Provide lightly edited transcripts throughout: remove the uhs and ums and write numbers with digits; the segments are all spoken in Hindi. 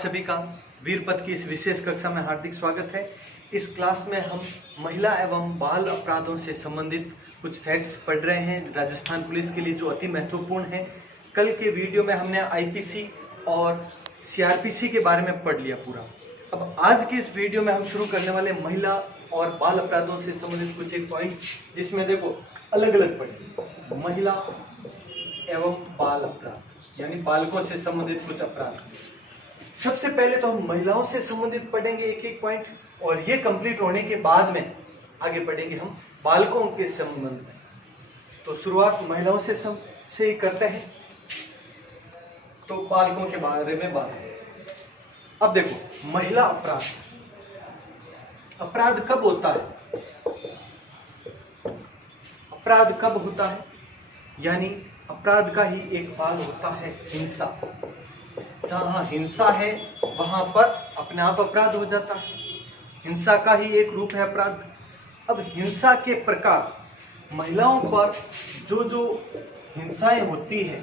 सभी का वीरपद की इस विशेष कक्षा में हार्दिक स्वागत है। इस क्लास में हम महिला एवं बाल अपराधों से संबंधित कुछ फैक्ट्स पढ़ रहे हैं राजस्थान पुलिस के लिए, जो अति महत्वपूर्ण है। कल के वीडियो में हमने आईपीसी और सीआरपीसी के बारे में पढ़ लिया पूरा। अब आज के इस वीडियो में हम शुरू करने वाले महिला और बाल अपराधों से संबंधित कुछ एक पॉइंट्स, जिसमें देखो अलग अलग पढ़ेंगे। महिला एवं बाल अपराध यानी बालकों से संबंधित कुछ अपराध। सबसे पहले तो हम महिलाओं से संबंधित पढ़ेंगे एक एक पॉइंट, और ये कंप्लीट होने के बाद में आगे पढ़ेंगे हम बालकों के संबंध में। तो शुरुआत महिलाओं से ही करते हैं। तो बालकों के बारे में बात है। अब देखो, महिला अपराध कब होता है? अपराध कब होता है? यानी अपराध का ही एक भाग होता है हिंसा। जहां हिंसा है वहां पर अपने आप अपराध हो जाता है। हिंसा का ही एक रूप है अपराध। अब हिंसा के प्रकार, महिलाओं पर जो जो हिंसाएं होती है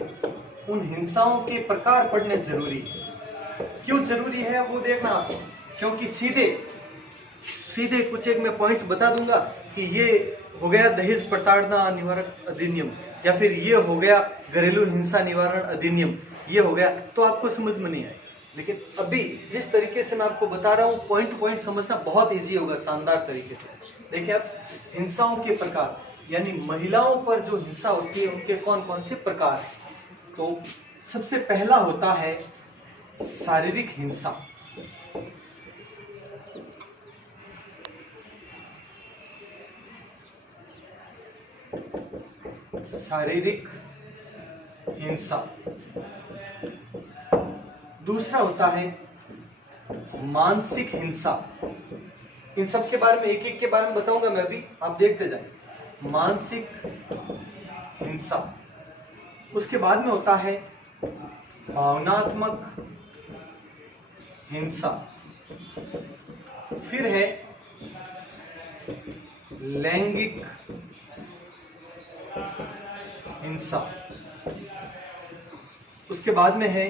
उन हिंसाओं के प्रकार पढ़ने जरूरी है। क्यों जरूरी है वो देखना आपको, क्योंकि सीधे कुछ एक मैं पॉइंट्स बता दूंगा कि ये हो गया दहेज प्रताड़ना निवारक अधिनियम, या फिर ये हो गया घरेलू हिंसा निवारण अधिनियम, ये हो गया, तो आपको समझ में नहीं आएगा। लेकिन अभी जिस तरीके से मैं आपको बता रहा हूँ, पॉइंट टू पॉइंट समझना बहुत इजी होगा, शानदार तरीके से। देखिए आप, हिंसाओं के प्रकार यानी महिलाओं पर जो हिंसा होती है उनके कौन कौन से प्रकार हैं। तो सबसे पहला होता है शारीरिक हिंसा। शारीरिक हिंसा। दूसरा होता है मानसिक हिंसा। इन सब के बारे में एक एक के बारे में बताऊंगा मैं अभी, आप देखते जाएं। मानसिक हिंसा। उसके बाद में होता है भावनात्मक हिंसा। फिर है लैंगिक हिंसा। उसके बाद में है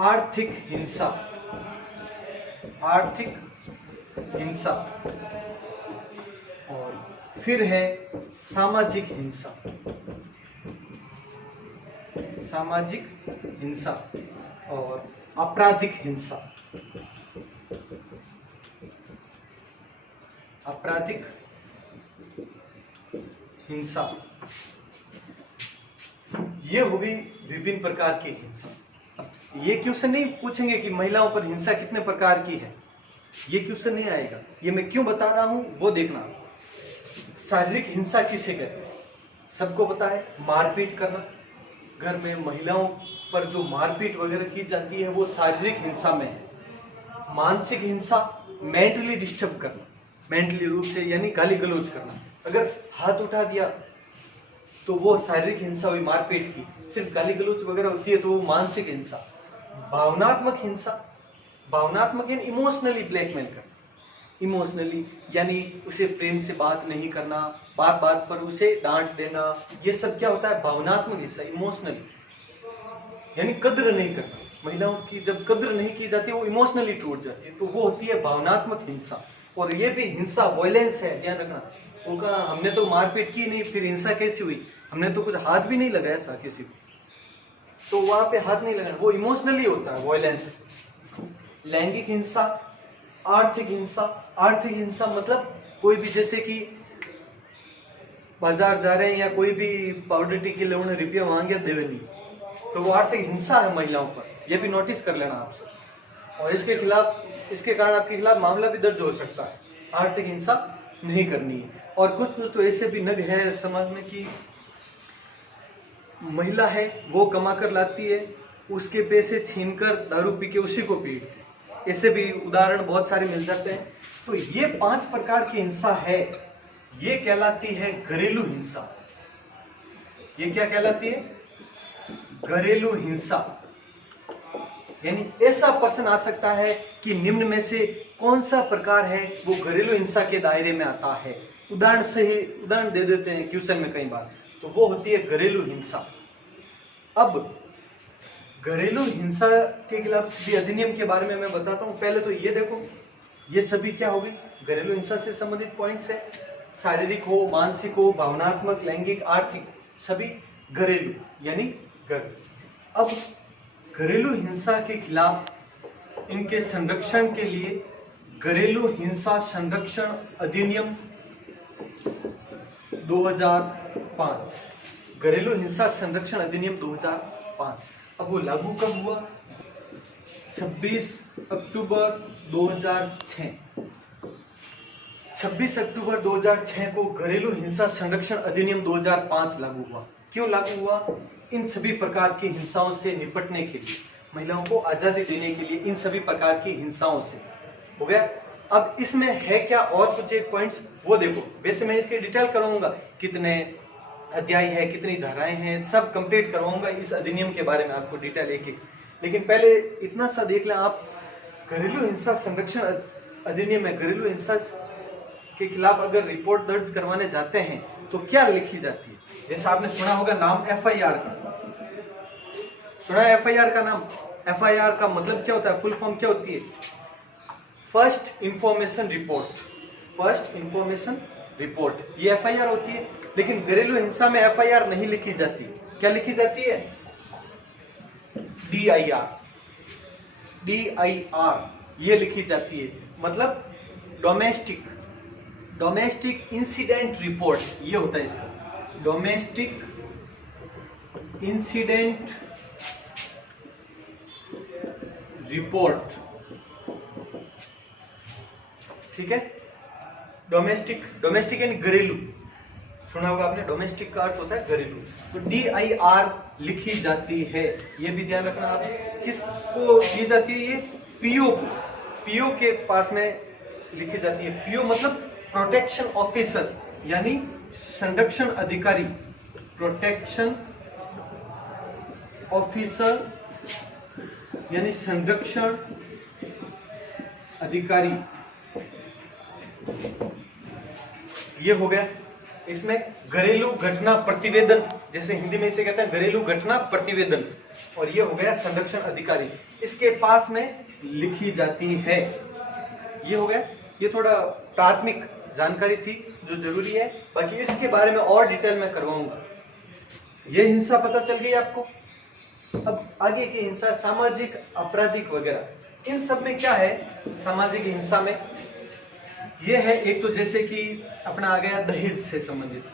आर्थिक हिंसा। आर्थिक हिंसा। और फिर है सामाजिक हिंसा। सामाजिक हिंसा और आपराधिक हिंसा। आपराधिक हिंसा। ये होगी विभिन्न प्रकार की हिंसा। ये क्वेश्चन नहीं पूछेंगे कि महिलाओं पर हिंसा कितने प्रकार की है, ये क्वेश्चन नहीं आएगा। ये मैं क्यों बता रहा हूं वो देखना। शारीरिक हिंसा किसे कहते हैं? सबको पता है, मारपीट करना। घर में महिलाओं पर जो मारपीट वगैरह की जाती है वो शारीरिक हिंसा में है। मानसिक हिंसा, मेंटली डिस्टर्ब करना, मेंटली रूप से यानी गाली गलौज करना। अगर हाथ उठा दिया तो वो शारीरिक हिंसा हुई, मारपीट की। सिर्फ गाली गलौज वगैरह होती है तो वो मानसिक हिंसा। भावनात्मक हिंसा, भावनात्मक यानी इमोशनली ब्लैकमेल करना। इमोशनली यानी उसे प्रेम से बात नहीं करना, बात बात पर उसे डांट देना, ये सब क्या होता है? भावनात्मक हिंसा। इमोशनली यानी कद्र नहीं करना। महिलाओं की जब कद्र नहीं की जाती, वो इमोशनली टूट जाती है, तो वो होती है भावनात्मक हिंसा। और ये भी हिंसा वायलेंस है, ध्यान रखना। उनका हमने तो मारपीट की नहीं, फिर हिंसा कैसी हुई? हमने तो कुछ हाथ भी नहीं लगाया था किसी को, तो वहां पे हाथ नहीं लगाना, वो इमोशनली होता है, वायलेंस। लैंगिक हिंसा, आर्थिक हिंसा। आर्थिक हिंसा मतलब कोई भी, जैसे कि बाजार जा रहे हैं या कोई भी पाउडर टिक्की लोगों रुपया मांगे देवे नहीं, तो वो आर्थिक हिंसा है महिलाओं पर। यह भी नोटिस कर लेना आप सब। और इसके कारण आपके खिलाफ मामला भी दर्ज हो सकता है। आर्थिक हिंसा नहीं करनी है। और कुछ तो ऐसे भी नग है समाज में कि महिला है, वो कमा कर लाती है, उसके पैसे छीनकर दारू पी के उसी को पीटते। ऐसे भी उदाहरण बहुत सारे मिल जाते हैं। तो ये 5 प्रकार की हिंसा है, ये कहलाती है घरेलू हिंसा। ये क्या कहलाती है? घरेलू हिंसा। यानी ऐसा प्रश्न आ सकता है कि निम्न में से कौन सा प्रकार है वो घरेलू हिंसा के दायरे में आता है। उदाहरण दे देते हैं क्वेश्चन में कई बार, तो वो होती है घरेलू हिंसा। अब घरेलू हिंसा के खिलाफ भी अधिनियम के बारे में मैं बताता हूँ। पहले तो ये देखो, ये सभी क्या हो गई, घरेलू हिंसा से संबंधित पॉइंट्स है। शारीरिक हो, मानसिक हो, भावनात्मक, लैंगिक, आर्थिक, सभी घरेलू यानी घर। अब घरेलू हिंसा के खिलाफ इनके संरक्षण के लिए घरेलू हिंसा संरक्षण अधिनियम 2005, घरेलू हिंसा संरक्षण अधिनियम 2005। अब वो लागू कब हुआ? 26 अक्टूबर 2006। 26 अक्टूबर 2006 को घरेलू हिंसा संरक्षण अधिनियम 2005 लागू हुआ। क्यों लागू हुआ? इन सभी प्रकार की हिंसाओं से निपटने के लिए, महिलाओं को आजादी देने के लिए, इन सभी प्रकार की हिंसाओं से। हो गया। अब इसमें है क्या और कुछ एक पॉइंट्स वो देखो। वैसे मैं इसके डिटेल करवाऊंगा, कितने अध्याय है, कितनी धाराएं हैं, सब कंप्लीट करवाऊंगा इस अधिनियम के बारे में आपको डिटेल एक एक। लेकिन पहले इतना सा देख लें आप, घरेलू हिंसा संरक्षण अधिनियम में घरेलू हिंसा के खिलाफ अगर रिपोर्ट दर्ज करवाने जाते हैं तो क्या लिखी जाती है? जैसे आपने सुना होगा नाम FIR का, सुना है FIR का नाम? FIR का मतलब क्या होता है, फुल फॉर्म क्या होती है? First information report. First information report, ये FIR होती है। लेकिन घरेलू हिंसा में FIR नहीं लिखी जाती। क्या लिखी जाती है? DIR। DIR ये लिखी जाती है, मतलब डोमेस्टिक इंसिडेंट रिपोर्ट, ये होता है इसका, डोमेस्टिक इंसिडेंट रिपोर्ट। ठीक है, डोमेस्टिक यानी घरेलू, सुना होगा आपने, डोमेस्टिक का अर्थ होता है घरेलू। तो DIR लिखी जाती है, ये भी ध्यान रखना आप। किसको दी जाती है ये? PO के पास में लिखी जाती है। PO मतलब प्रोटेक्शन ऑफिसर यानी संरक्षण अधिकारी, प्रोटेक्शन ऑफिसर यानी संरक्षण अधिकारी, ये हो गया। इसमें घरेलू घटना प्रतिवेदन, जैसे हिंदी में इसे कहते हैं घरेलू घटना प्रतिवेदन, और ये हो गया संरक्षण अधिकारी, इसके पास में लिखी जाती है। ये हो गया। ये थोड़ा प्राथमिक जानकारी थी जो जरूरी है, बाकी इसके बारे में और डिटेल में करवाऊंगा। ये हिंसा पता चल गई आपको। अब आगे की हिंसा, सामाजिक, आपराधिक वगैरह, इन सब में क्या है? सामाजिक हिंसा में ये है, एक तो जैसे कि अपना आ गया दहेज से संबंधित,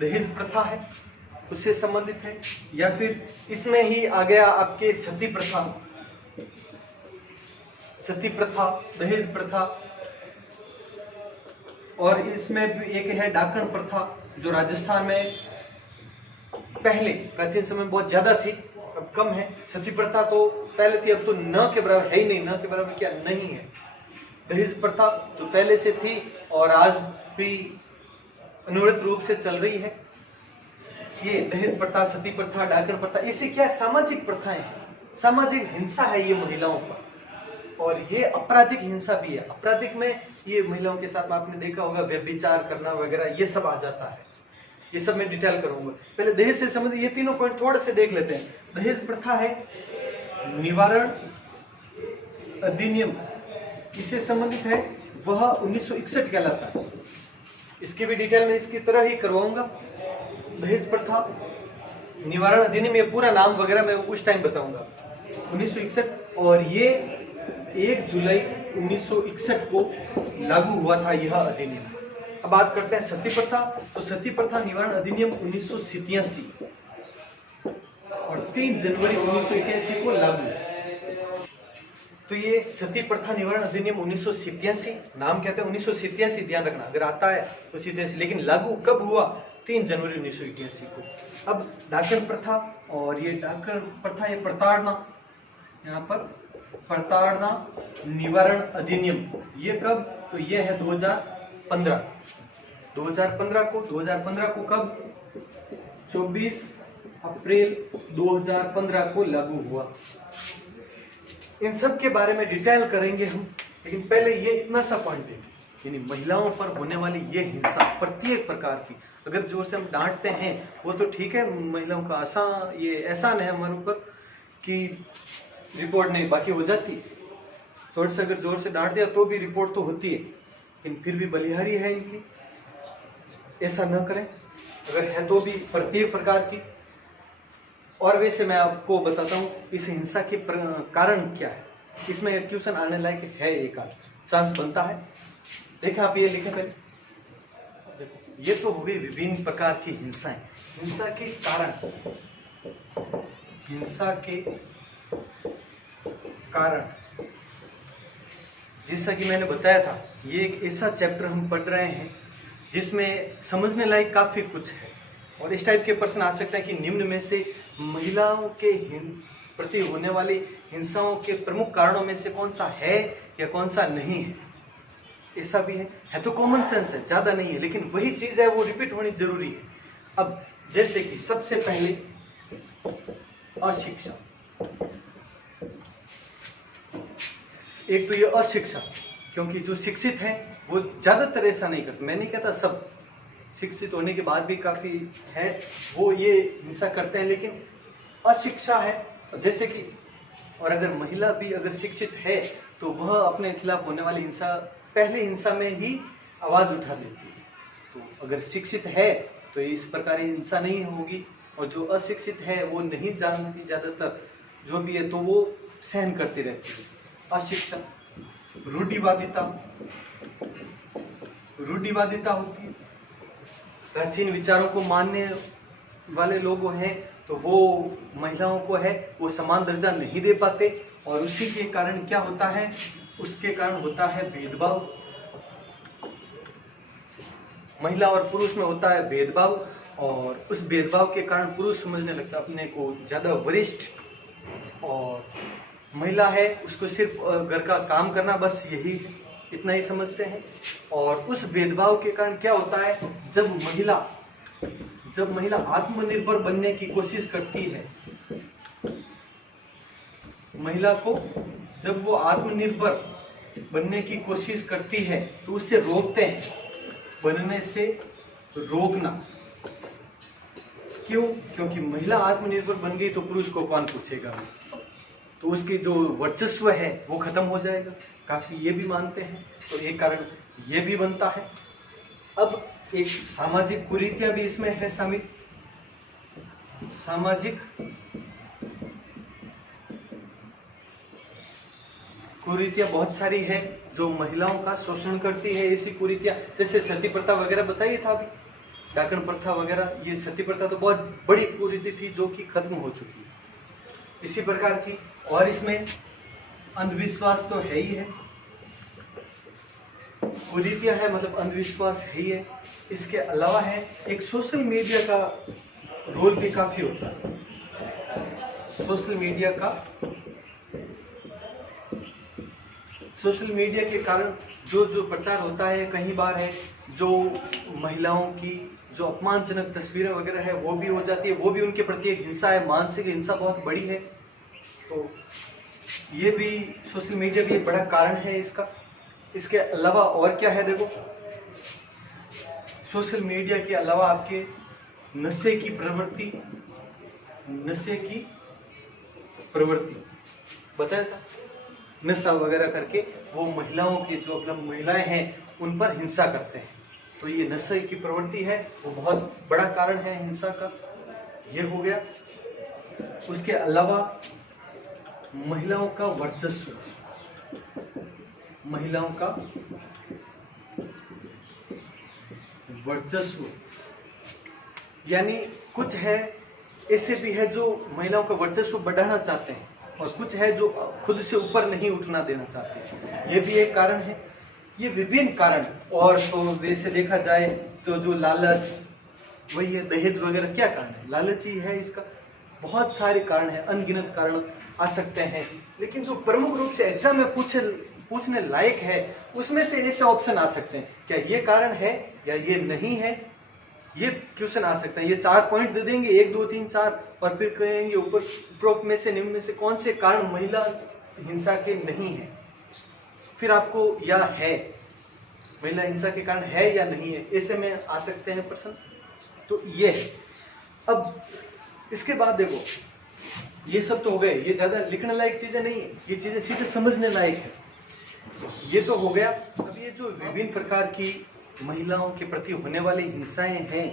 दहेज प्रथा है उससे संबंधित है, या फिर इसमें ही आ गया आपके सती प्रथा, दहेज प्रथा, और इसमें भी एक है डाकण प्रथा, जो राजस्थान में पहले प्राचीन समय में बहुत ज्यादा थी, अब कम है। सती प्रथा तो पहले थी, अब तो न के बराबर है ही नहीं, न के बराबर क्या नहीं है। दहेज प्रथा जो पहले से थी और आज भी अनवरत रूप से चल रही है, ये दहेज प्रथा, सती प्रथा, डाकण प्रथा, इससे क्या सामाजिक प्रथाएं, सामाजिक हिंसा है ये महिलाओं पर। और ये आपराधिक हिंसा भी है। आपराधिक में ये महिलाओं के साथ में आपने देखा होगा व्यभिचार करना वगैरह, ये सब आ जाता है। ये सब मैं डिटेल करूंगा। पहले दहेज से संबंधित ये तीनों पॉइंट थोड़े से देख लेते हैं। दहेज प्रथा है, निवारण अधिनियम इससे संबंधित है, वह 1961 कहलाता है। इसकी भी डिटेल में इसकी तरह ही करवाऊंगा। दहेज प्रथा निवारण अधिनियम, ये पूरा नाम वगैरह मैं उस टाइम बताऊंगा। 1961, और ये 1 जुलाई 1961 को लागू हुआ था यह अधिनियम। अब बात करते हैं सती प्रथा। तो सती प्रथा निवारण अधिनियम 1987 और 3 जनवरी 1981 को लागू। तो ये सती प्रथा निवारण अधिनियम 1987, नाम कहते हैं 1987, ध्यान रखना, अगर आता है तो 87, लेकिन लागू कब हुआ? 3 जनवरी 1981 को। अब डाकण प्रथा, और ये डाकण प्रथा, ये प्रताड़ना, यहाँ पर प्रताड़ना निवारण अधिनियम, ये कब? तो ये है 2015 को। 2015 को कब? 24 अप्रैल 2015 को लागू हुआ। इन सब के बारे में डिटेल करेंगे हम, लेकिन पहले ये इतना सा पॉइंट है। यानी महिलाओं पर होने वाली ये हिंसा प्रत्येक प्रकार की, अगर जोर से हम डांटते हैं वो तो ठीक है, महिलाओं का ये एहसान है हमारे ऊपर कि रिपोर्ट नहीं बाकी हो जाती, थोड़ा सा अगर जोर से डांट दिया तो भी रिपोर्ट तो होती है, लेकिन फिर भी बलिहारी है इनकी, ऐसा न करें अगर है तो भी प्रत्येक प्रकार की। और वैसे मैं आपको बताता हूँ इस हिंसा के कारण क्या है, इसमें क्वेश्चन आने लायक है, एक आध चांस बनता है। देखिए आप ये लिखे पहले, देखो ये तो हो गई विभिन्न प्रकार की हिंसाएं, हिंसा के कारण, हिंसा के कारण जैसा कि मैंने बताया था, ये एक ऐसा चैप्टर हम पढ़ रहे हैं जिसमें समझने लायक काफी कुछ है। और इस टाइप के प्रश्न आ सकते हैं कि निम्न में से महिलाओं के प्रति होने वाली हिंसाओं के प्रमुख कारणों में से कौन सा है या कौन सा नहीं है, ऐसा भी है तो कॉमन सेंस है, ज्यादा नहीं है, लेकिन वही चीज है वो रिपीट होनी जरूरी है। अब जैसे कि सबसे पहले अशिक्षा, एक तो ये अशिक्षा, क्योंकि जो शिक्षित है वो ज्यादातर ऐसा नहीं करते, मैं नहीं कहता सब, शिक्षित होने के बाद भी काफी है वो ये हिंसा करते हैं, लेकिन अशिक्षा है। जैसे कि और अगर महिला भी अगर शिक्षित है तो वह अपने खिलाफ होने वाली हिंसा पहले हिंसा में ही आवाज उठा देती है। तो अगर शिक्षित है तो इस प्रकार की हिंसा नहीं होगी, और जो अशिक्षित है वो नहीं जानती ज्यादातर जो भी है तो वो सहन करती रहती है। अशिक्षा, रूढ़िवादिता, रूढ़िवादिता होती है, प्राचीन विचारों को मानने वाले लोग हैं तो वो महिलाओं को है वो समान दर्जा नहीं दे पाते, और उसी के कारण क्या होता है, उसके कारण होता है भेदभाव, महिला और पुरुष में होता है भेदभाव, और उस भेदभाव के कारण पुरुष समझने लगता है अपने को ज्यादा वरिष्ठ, और महिला है उसको सिर्फ घर का काम करना बस यही इतना ही समझते हैं। और उस भेदभाव के कारण क्या होता है, जब महिला आत्मनिर्भर बनने की कोशिश करती है, महिला को जब वो आत्मनिर्भर बनने की कोशिश करती है तो उसे रोकते हैं, बनने से रोकना। क्यों? क्योंकि महिला आत्मनिर्भर बन गई तो पुरुष को कौन पूछेगा, तो उसकी जो वर्चस्व है वो खत्म हो जाएगा, काफी ये भी मानते हैं, तो एक कारण ये भी बनता है। अब एक सामाजिक कुरीतियां भी इसमें है शामिल, सामाजिक कुरीतियां बहुत सारी है जो महिलाओं का शोषण करती है। ऐसी कुरीतियां जैसे सती प्रथा वगैरह बताइए था अभी, डाकन प्रथा वगैरह, ये सती प्रथा तो बहुत बड़ी कुरीति थी जो कि खत्म हो चुकी है। इसी प्रकार की और इसमें अंधविश्वास तो है ही है, कुरीतियां है मतलब अंधविश्वास है ही है। इसके अलावा है एक सोशल मीडिया का रोल भी काफी होता है। सोशल मीडिया के कारण जो प्रचार होता है, कई बार है जो महिलाओं की जो अपमानजनक तस्वीरें वगैरह है वो भी हो जाती है, वो भी उनके प्रति एक हिंसा है, मानसिक हिंसा बहुत बड़ी है। तो ये भी सोशल मीडिया भी एक बड़ा कारण है इसका। इसके अलावा और क्या है, देखो सोशल मीडिया के अलावा आपके नशे की प्रवृत्ति बताया था, नशा वगैरह करके वो महिलाओं के जो मतलब महिलाएं हैं उन पर हिंसा करते हैं, तो ये नशे की प्रवृत्ति है वो बहुत बड़ा कारण है हिंसा का, ये हो गया। उसके अलावा महिलाओं का वर्चस्व, यानी कुछ है ऐसे भी है जो महिलाओं का वर्चस्व बढ़ाना चाहते हैं, और कुछ है जो खुद से ऊपर नहीं उठना देना चाहते, ये भी एक कारण है। ये विभिन्न कारण, और तो वैसे देखा जाए तो जो लालच, वही है दहेज वगैरह, क्या कारण है, लालच ही है इसका। बहुत सारे कारण है, अनगिनत कारण आ सकते हैं, लेकिन जो प्रमुख रूप से एग्जाम में पूछने लायक है उसमें से ऐसे ऑप्शन आ सकते हैं, क्या ये कारण है या ये नहीं है, ये क्वेश्चन आ सकते हैं। ये 4 पॉइंट दे देंगे, 1 2 3 4, और फिर कहेंगे उपरोक्त में से निम्न में से कौन से कारण महिला हिंसा के नहीं है। फिर आपको या है महिला हिंसा के कारण है या नहीं है, ऐसे में आ सकते हैं प्रश्न। तो ये है। अब इसके बाद देखो, ये सब तो हो गए, ये ज्यादा लिखने लायक चीजें नहीं है, ये चीजें सीधे समझने लायक है। ये तो हो गया। अब ये जो विभिन्न प्रकार की महिलाओं के प्रति होने वाली हिंसाएं हैं,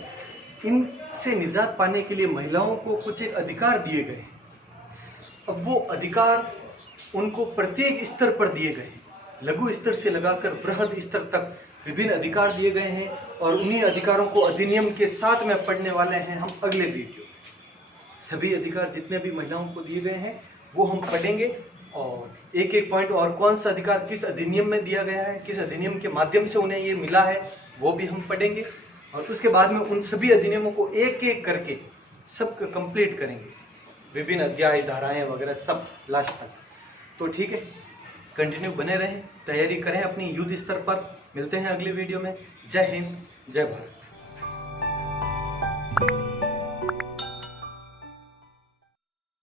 इनसे निजात पाने के लिए महिलाओं को कुछ एक अधिकार दिए गए। अब वो अधिकार उनको प्रत्येक स्तर पर दिए गए, लघु स्तर से लगाकर बृहद स्तर तक विभिन्न अधिकार दिए गए हैं, और उन्हीं अधिकारों को अधिनियम के साथ में पढ़ने वाले हैं हम अगले वीडियो। सभी अधिकार जितने भी महिलाओं को दिए गए हैं वो हम पढ़ेंगे, और एक एक पॉइंट, और कौन सा अधिकार किस अधिनियम में दिया गया है, किस अधिनियम के माध्यम से उन्हें ये मिला है, वो भी हम पढ़ेंगे। और उसके बाद में उन सभी अधिनियमों को एक एक करके सब कंप्लीट करेंगे, विभिन्न अध्याय, धाराएं वगैरह सब लास्ट तक। तो ठीक है, कंटिन्यू बने रहें, तैयारी करें अपनी युद्ध स्तर पर। मिलते हैं अगली वीडियो में। जय हिंद, जय भारत।